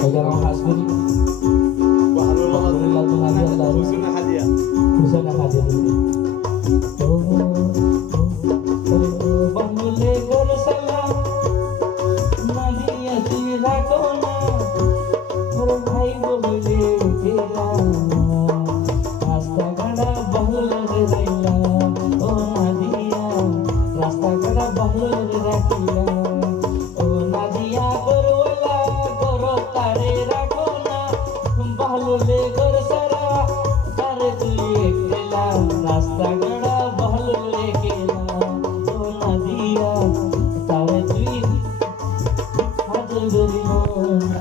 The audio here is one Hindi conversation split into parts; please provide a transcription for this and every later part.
Pegang hasbun. Alhamdulillah Tuhan husna hadiah. Husna hadiah dulu. Bangule gor salam nadia tira kona और भाई बोले तेरा रास्ता गड़ा बहुल रे रैला ओ नादिया रास्ता गड़ा बहुल रे रखिला ओ नादिया गोरवला गोरो तारे राखोना बहुले गोर सारा तारे तू एकला रास्ता गड़ा बहुल रे केला ओ नादिया तारे तू हाथ गोरियोना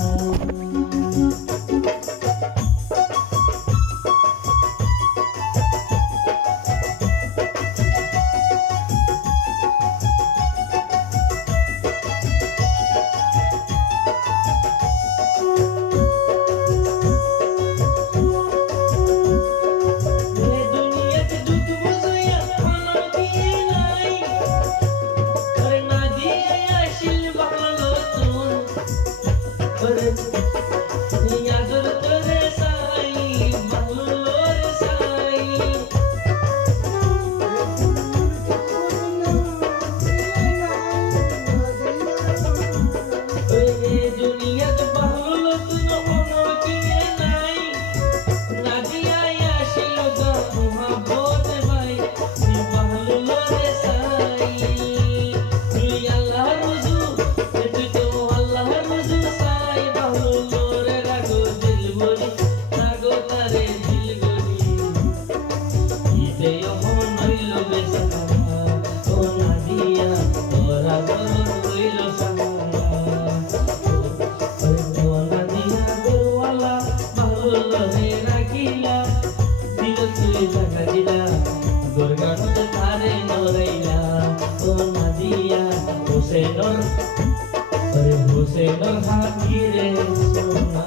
Husenor hakire sona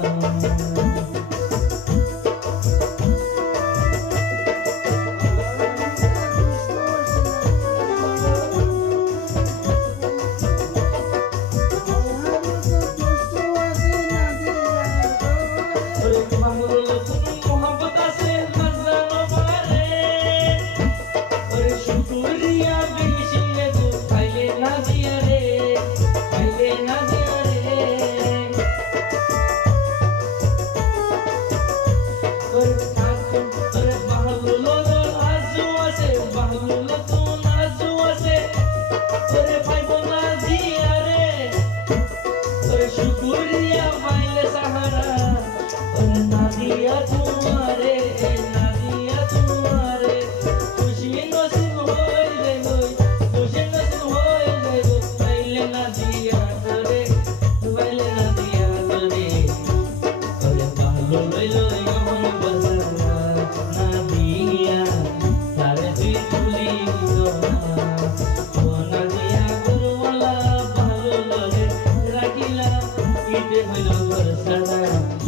Hãy subscribe cho kênh Ghiền Mì Gõ để không bỏ lỡ những video hấp dẫn.